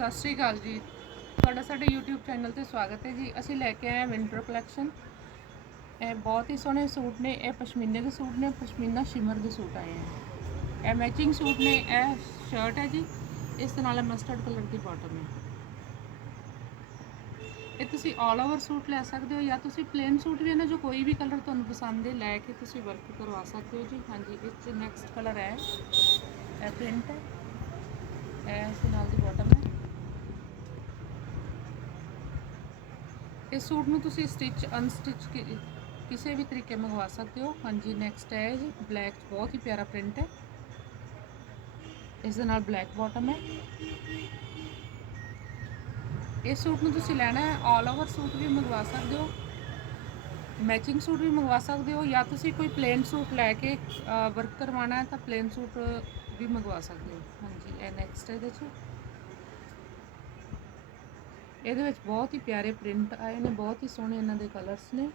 ਸਤਿ ਸ਼੍ਰੀ ਅਕਾਲ ਜੀ। ਤੁਹਾਡਾ ਸਾਡੇ YouTube ਚੈਨਲ ਤੇ ਸਵਾਗਤ ਹੈ ਜੀ। ਅਸੀਂ ਲੈ ਕੇ ਆਏ ਹਾਂ ਵਿੰਟਰ ਕਲੈਕਸ਼ਨ ਇਹ ਬਹੁਤ ਹੀ ਸੋਹਣੇ ਸੂਟ ਨੇ। ਇਹ ਪਸ਼ਮੀਨੇ ਦੇ ਸੂਟ ਨੇ, ਪਸ਼ਮੀਨਾ ਸ਼ਿਮਰ ਦੇ ਸੂਟ ਆਏ ਹੈ ਇਹ ਮੈਚਿੰਗ ਸੂਟ ਨੇ, ਇਹ ਸ਼ਰਟ ਹੈ ਜੀ। ਇਸ ਦੇ ਨਾਲ ਮਸਟਰਡ ਕਲਰ ਦੀ ਬਾਟਮ ਹੈ। ਇਹ ਤੁਸੀਂ ਆਲ ਓਵਰ ਸੂਟ ਲੈ ਸਕਦੇ ਹੋ ਜਾਂ ਤੁਸੀਂ ਪਲੇਨ ਸੂਟ ਵੀ ਇਹਨਾਂ ਜੋ ਕੋਈ ਵੀ ਕਲਰ ਤੁਹਾਨੂੰ ਪਸੰਦ ਹੈ, ਲੈ ਕੇ ਤੁਸੀਂ ਵਰਕ ਕਰਵਾ ਸਕਦੇ ਹੋ ਜੀ। ਹਾਂਜੀ, ਇਸ 'ਚ ਨੈਕਸਟ ਕਲਰ ਹੈ। ਇਹ ਪ੍ਰਿੰਟ ਹੈ ਇਹ ਇਸ ਦੇ ਨਾਲ ਦੀ ਬਾਟਮ ਹੈ ਇਸ ਸੂਟ ਨੂੰ ਤੁਸੀਂ ਸਟਿਚ ਅਨਸਟਿਚ ਕਿਸੇ ਵੀ ਤਰੀਕੇ ਮੰਗਵਾ ਸਕਦੇ ਹੋ ਹਾਂਜੀ ਨੈਕਸਟ ਹੈ ਜੀ ਬਲੈਕ ਬਹੁਤ ਹੀ ਪਿਆਰਾ ਪ੍ਰਿੰਟ ਹੈ ਇਸ ਦੇ ਨਾਲ ਬਲੈਕ ਬਾਟਮ ਹੈ ਇਸ ਸੂਟ ਨੂੰ ਤੁਸੀਂ ਲੈਣਾ ਹੈ ਆਲ ਓਵਰ ਸੂਟ ਵੀ ਮੰਗਵਾ ਸਕਦੇ ਹੋ ਮੈਚਿੰਗ ਸੂਟ ਵੀ ਮੰਗਵਾ ਸਕਦੇ ਹੋ ਜਾਂ ਤੁਸੀਂ ਕੋਈ ਪਲੇਨ ਸੂਟ ਲੈ ਕੇ ਵਰਕ ਕਰਵਾਉਣਾ ਹੈ ਤਾਂ ਪਲੇਨ ਸੂਟ ਵੀ ਮੰਗਵਾ ਸਕਦੇ ਹੋ ਹਾਂਜੀ ਇਹ ਨੈਕਸਟ ਇਹਦੇ 'ਚ ਇਹਦੇ ਵਿੱਚ ਬਹੁਤ ਹੀ ਪਿਆਰੇ ਪ੍ਰਿੰਟ ਆਏ ਨੇ, ਬਹੁਤ ਹੀ ਸੋਹਣੇ ਇਹਨਾਂ ਦੇ ਕਲਰਸ ਨੇ।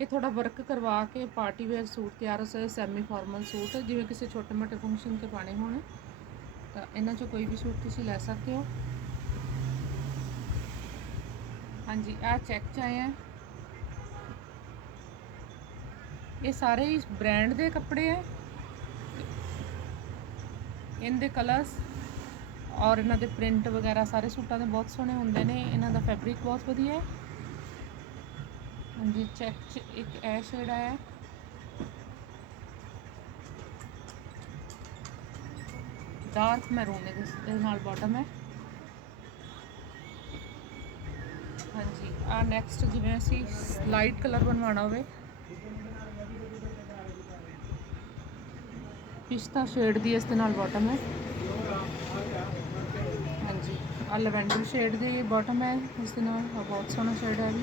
ਇਹ ਥੋੜਾ ਵਰਕ ਕਰਵਾ ਕੇ ਪਾਰਟੀ ਵੇਅਰ ਸੂਟ ਤਿਆਰ ਹੋ ਸਕਦੇ ਸੈਮੀ ਫਾਰਮਲ ਸੂਟ, ਜਿਵੇਂ ਕਿਸੇ ਛੋਟੇ ਮੋਟੇ ਫੰਕਸ਼ਨ ਤੇ ਪਾਣੇ ਹੋਣ। ਤਾਂ ਇਹਨਾਂ ਚੋਂ ਕੋਈ ਵੀ ਸੂਟ ਤੁਸੀਂ ਲੈ ਸਕਦੇ ਹੋ। ਹਾਂਜੀ ਆ ਚੈੱਕ ਚ ਆਏ ਆ। ਇਹ ਸਾਰੇ ਹੀ ਬ੍ਰਾਂਡ ਦੇ ਕੱਪੜੇ ਆ। ਇਹਦੇ ਕਲਰਸ ਔਰ ਇਹਨਾਂ ਦੇ ਪ੍ਰਿੰਟ ਵਗੈਰਾ ਸਾਰੇ ਸੂਟਾਂ ਦੇ ਬਹੁਤ ਸੋਹਣੇ ਹੁੰਦੇ ਨੇ, ਇਹਨਾਂ ਦਾ ਫੈਬਰਿਕ ਬਹੁਤ ਵਧੀਆ ਹੈ। ਹਾਂਜੀ ਚੈੱਕ ਚ ਇੱਕ ਐ ਸ਼ੇਡ ਆਇਆ। ਡਾਰਕ ਮੈਰੂਨ ਇਹਦੇ ਨਾਲ ਬਾਟਮ ਹੈ। ਹਾਂਜੀ, ਆ ਨੈਕਸਟ ਜਿਵੇਂ ਅਸੀਂ ਲਾਈਟ ਕਲਰ ਬਣਵਾਉਣਾ ਹੋਵੇ। ਪਿਸਤਾ ਸ਼ੇਡ ਦੀ ਇਸ ਦੇ ਨਾਲ ਬਾਟਮ ਹੈ। ਲਵੈਂਡਰ ਸ਼ੇਡ ਦੀ ਬਾਟਮ ਹੈ, ਇਸ ਦੇ ਨਾਲ ਬਹੁਤ ਸੋਹਣਾ ਸ਼ੇਡ ਹੈ ਵੀ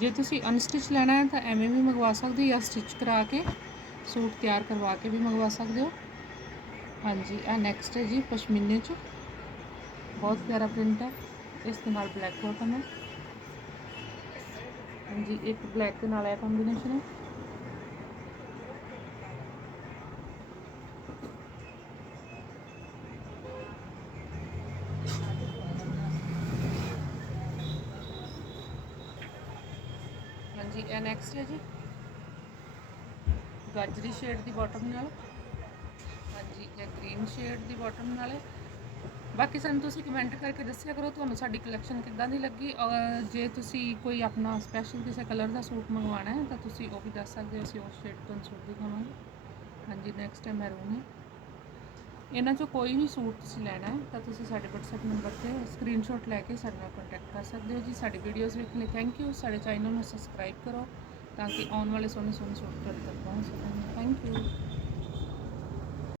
ਜੇ ਤੁਸੀਂ ਅਨਸਟਿਚ ਲੈਣਾ ਹੈ ਤਾਂ ਐਵੇਂ ਵੀ ਮੰਗਵਾ ਸਕਦੇ ਹੋ ਜਾਂ ਸਟਿਚ ਕਰਾ ਕੇ ਸੂਟ ਤਿਆਰ ਕਰਵਾ ਕੇ ਵੀ ਮੰਗਵਾ ਸਕਦੇ ਹੋ। ਹਾਂਜੀ ਆ ਨੈਕਸਟ ਹੈ ਜੀ, ਪਸ਼ਮੀਨੇ 'ਚ। ਬਹੁਤ ਪਿਆਰਾ ਪ੍ਰਿੰਟ ਹੈ, ਇਸ ਦੇ ਨਾਲ ਬਲੈਕ ਬਾਟਮ ਹੈ। ਹਾਂਜੀ, ਇੱਕ ਬਲੈਕ ਦੇ ਨਾਲ ਇਹ ਕੰਬੀਨੇਸ਼ਨ ਹੈ। ਹਾਂਜੀ, ਇਹ ਨੈਕਸਟ ਹੈ ਜੀ। ਗਾਜਰੀ ਸ਼ੇਡ ਦੀ ਬਾਟਮ ਨਾਲ। ਹਾਂਜੀ, ਇਹ ਗ੍ਰੀਨ ਸ਼ੇਡ ਦੀ ਬਾਟਮ ਨਾਲ ਹੈ। ਬਾਕੀ ਸਾਨੂੰ ਤੁਸੀਂ ਕਮੈਂਟ ਕਰਕੇ ਦੱਸਿਆ ਕਰੋ, ਤੁਹਾਨੂੰ ਸਾਡੀ ਕਲੈਕਸ਼ਨ ਕਿੱਦਾਂ ਦੀ ਲੱਗੀ? ਔਰ ਜੇ ਤੁਸੀਂ ਕੋਈ ਆਪਣਾ ਸਪੈਸ਼ਲ ਕਿਸੇ ਕਲਰ ਦਾ ਸੂਟ ਮੰਗਵਾਉਣਾ ਹੈ, ਤਾਂ ਤੁਸੀਂ ਉਹ ਵੀ ਦੱਸ ਸਕਦੇ ਹੋ, ਅਸੀਂ ਉਸ ਸ਼ੇਡ ਤੋਂ ਸੂਟ ਦਿਖਾਵਾਂਗੇ। ਹਾਂਜੀ ਨੈਕਸਟ ਹੈ ਮੈਰੂਨ ਹੈ। ਇਹਨਾਂ ਚੋਂ ਕੋਈ ਵੀ ਸੂਟ ਤੁਸੀਂ ਲੈਣਾ ਹੈ, ਤਾਂ ਤੁਸੀਂ ਸਾਡੇ WhatsApp ਨੰਬਰ ਤੇ ਸਕਰੀਨਸ਼ਾਟ ਲੈ ਕੇ ਸਾਡੇ ਨਾਲ ਕੰਟੈਕਟ ਕਰ ਸਕਦੇ ਹੋ ਜੀ। ਸਾਡੀ ਵੀਡੀਓਜ਼ ਵੇਖਣ ਲਈ ਥੈਂਕ ਯੂ ਸਾਡੇ ਚੈਨਲ ਨੂੰ ਸਬਸਕ੍ਰਾਈਬ ਕਰੋ ਤਾਂ ਕਿ ਆਉਣ ਵਾਲੇ ਸੋਹਣੇ ਸੋਹਣੇ ਸੂਟ ਤੁਹਾਡੇ ਤੱਕ ਪਹੁੰਚ ਸਕਣ। Thank you